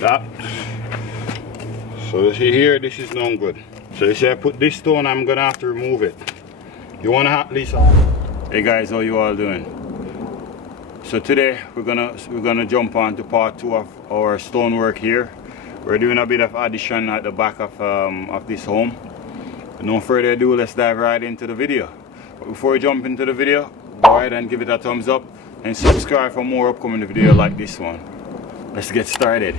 That. So you see here, this is no good. So you see I put this stone, I'm gonna have to remove it. You wanna at least. Hey guys, how you all doing? So today we're gonna jump on to part 2 of our stonework here. We're doing a bit of addition at the back of this home. No further ado, let's dive right into the video. But before we jump into the video, go ahead and give it a thumbs up and subscribe for more upcoming videos like this one. Let's get started.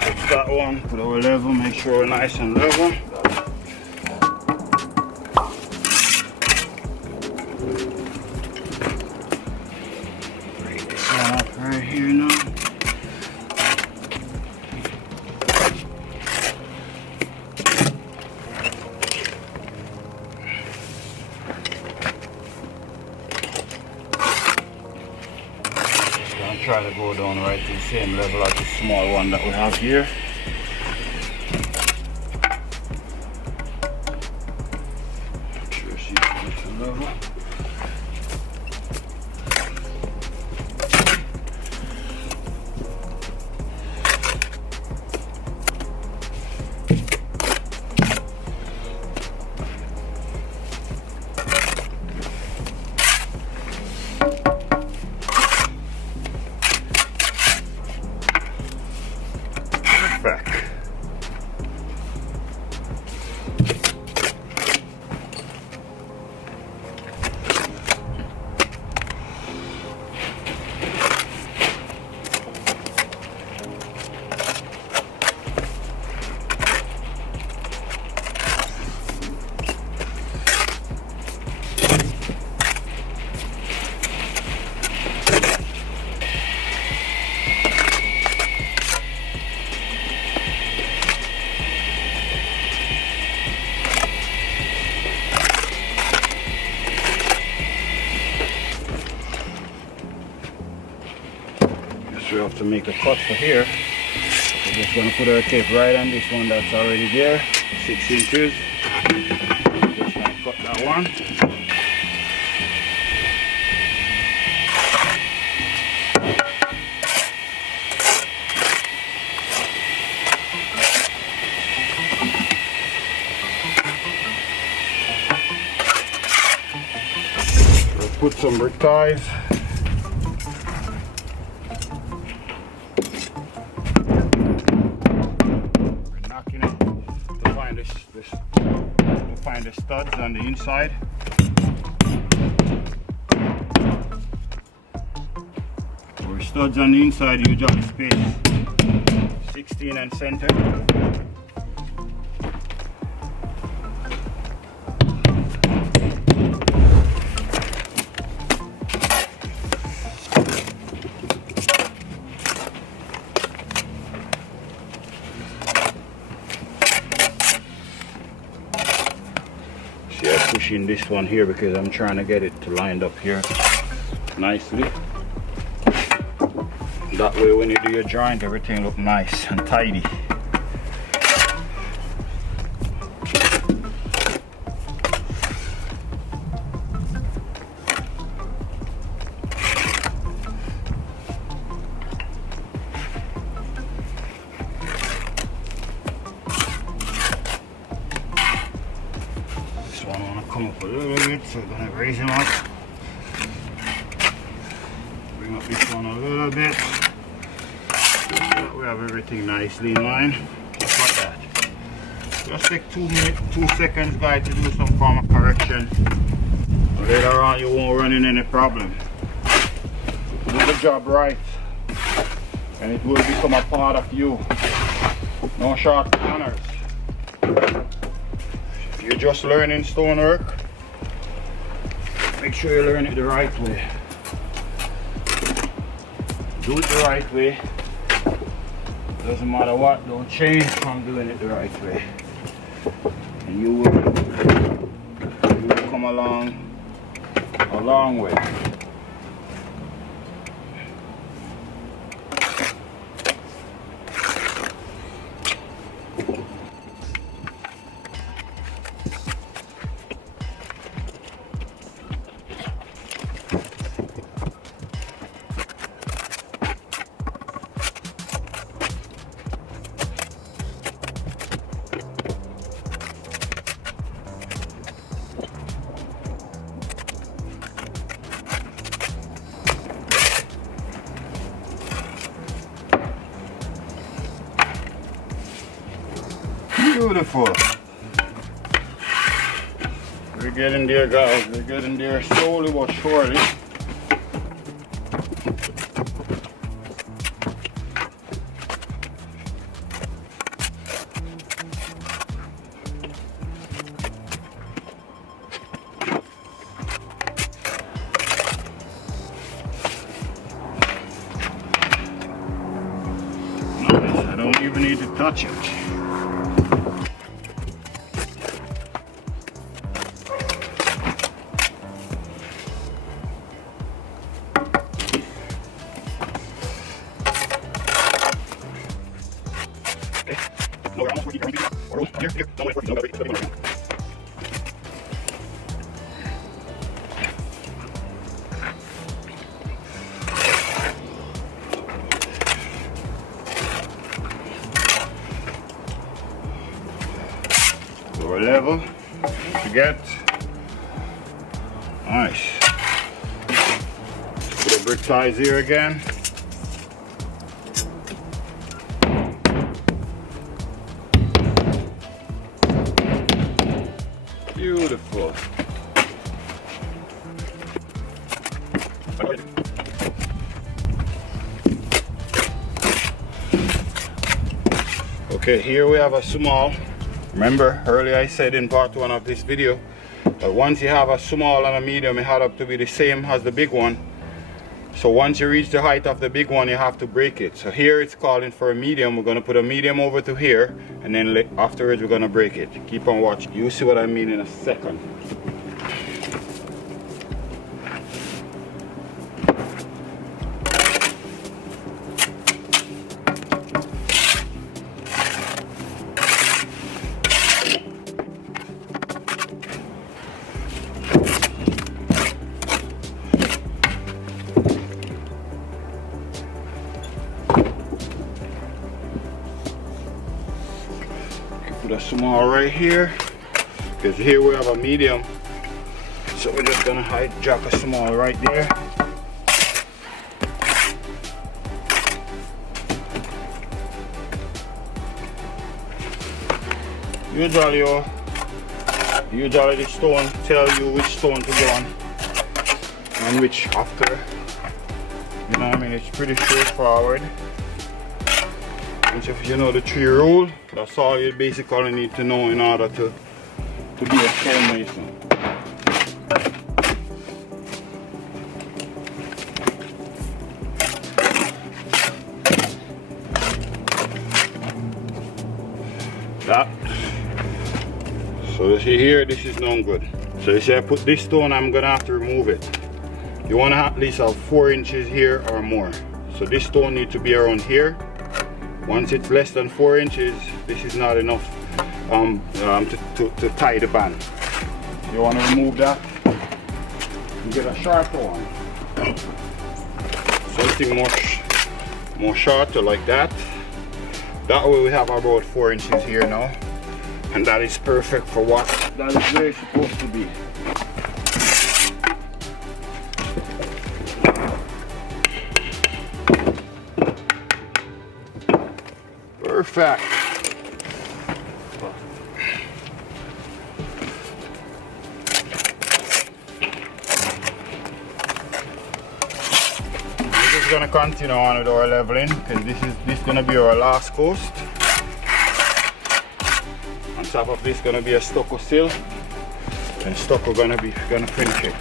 Fix that one, put our level, make sure we're nice and level. Break this one up right here now. Try to go down right to the same level as the small one that we have here. Make sure she's nice and level. Back. We have to make a cut for here. We're just going to put our tape right on this one that's already there, 6 inches. Just going to cut that one. We'll put some brick ties. Find the studs on the inside. For studs on the inside, you just space 16 and center. Pushing this one here because I'm trying to get it to line up here nicely. That way when you do your joint, everything look nice and tidy. Come up a little bit, so we're going to raise him up. Bring up this one a little bit. So that we have everything nicely in line. Just like that. Just take 2 seconds, guys, to do some form of correction. Later on, you won't run into any problem. Do the job right, and it will become a part of you. No short corners. You're just learning stonework, make sure you learn it the right way. Do it the right way. Doesn't matter what, don't change from doing it the right way. And you will come along a long way. Beautiful. We're getting there, guys. We're getting there slowly but surely. Nice. I don't even need to touch it. No, we're almost working. Here. Don't wait for it. So we're level. Don't forget. Nice. Put the brick ties here again. Beautiful. Okay, here we have a small. Remember earlier I said in part 1 of this video that once you have a small and a medium, it had up to be the same as the big one. So once you reach the height of the big one, you have to break it. So here it's calling for a medium. We're going to put a medium over to here, and then afterwards we're going to break it. Keep on watching. You'll see what I mean in a second. Put a small right here, because here we have a medium, so we're just gonna hijack a small right there. Usually the stone tell you which stone to go on and which after. You know what I mean? It's pretty straightforward. Once you know the 3 rule, that's all you basically need to know in order to be a stonemason. That. So you see here, this is not good. So you see I put this stone, I'm gonna have to remove it. You wanna at least have 4 inches here or more. So this stone needs to be around here. Once it's less than 4 inches, this is not enough to tie the band. You want to remove that and get a sharper one. Something more shorter like that. That way we have about 4 inches here now. And that is perfect for what that is where it's supposed to be. Perfect. We're just gonna continue on with our leveling because this is gonna be our last coast. On top of this gonna be a stucco sill, and stucco gonna finish it.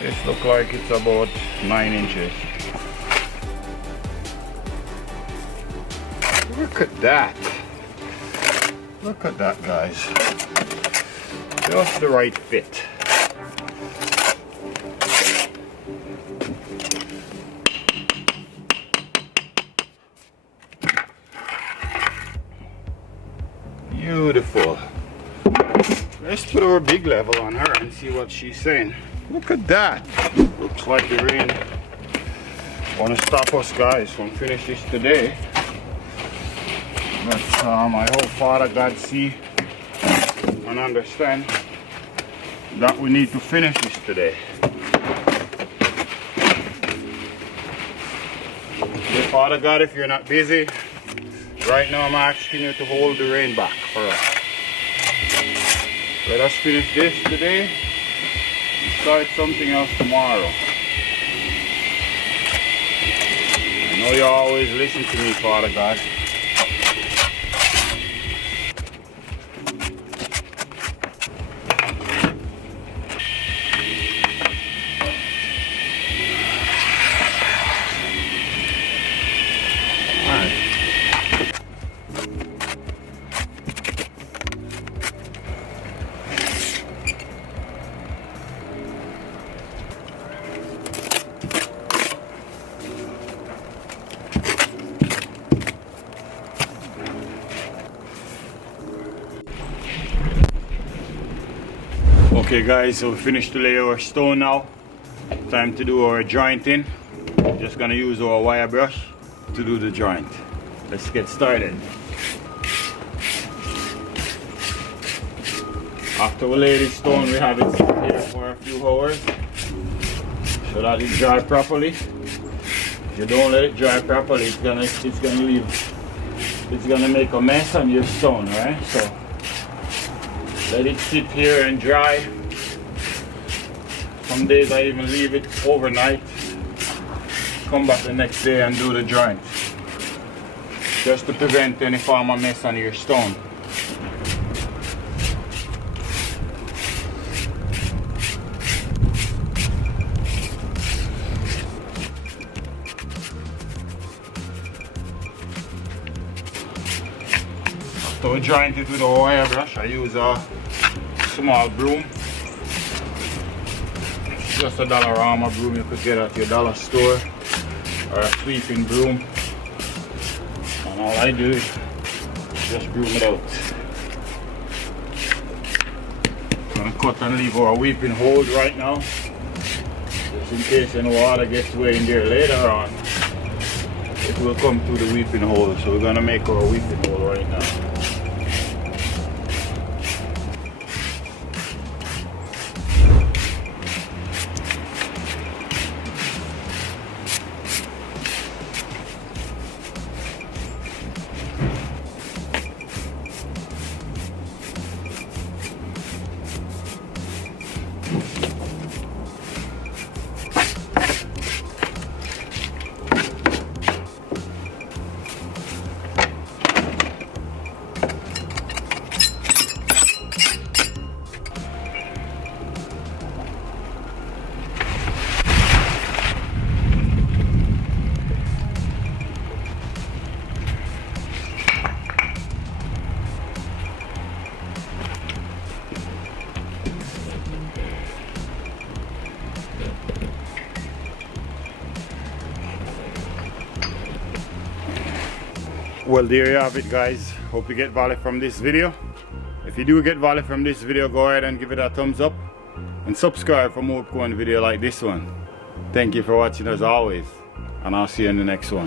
This looks like it's about 9 inches. Look at that. Look at that, guys. Just the right fit. Beautiful. Let's put our big level on her and see what she's saying. Look at that. Looks like the rain want to stop us, guys, from finish this today. But I hope Father God see and understand that we need to finish this today. Father God, if you're not busy, right now I'm asking you to hold the rain back for us. Let us finish this today and start something else tomorrow. I know you always listen to me, Father God. Okay guys, so we finished to lay our stone now. Time to do our jointing. Just gonna use our wire brush to do the joint. Let's get started. After we lay this stone, we have it sit here for a few hours so that it dry properly. If you don't let it dry properly, it's gonna make a mess on your stone, right? So let it sit here and dry. Some days I even leave it overnight. Come back the next day and do the joint, just to prevent any form of mess on your stone. So we joint it with a wire brush. I use a small broom. It's just a $1 broom you could get at your dollar store, or a sweeping broom. And all I do is just broom it out. I'm gonna cut and leave our weeping hole right now, just in case any water gets way in there later on. It will come through the weeping hole. So we're gonna make our weeping hole right now. Well, there you have it guys. Hope you get value from this video. If you do get value from this video, go ahead and give it a thumbs up and subscribe for more upcoming video like this one. Thank you for watching as always, and I'll see you in the next one.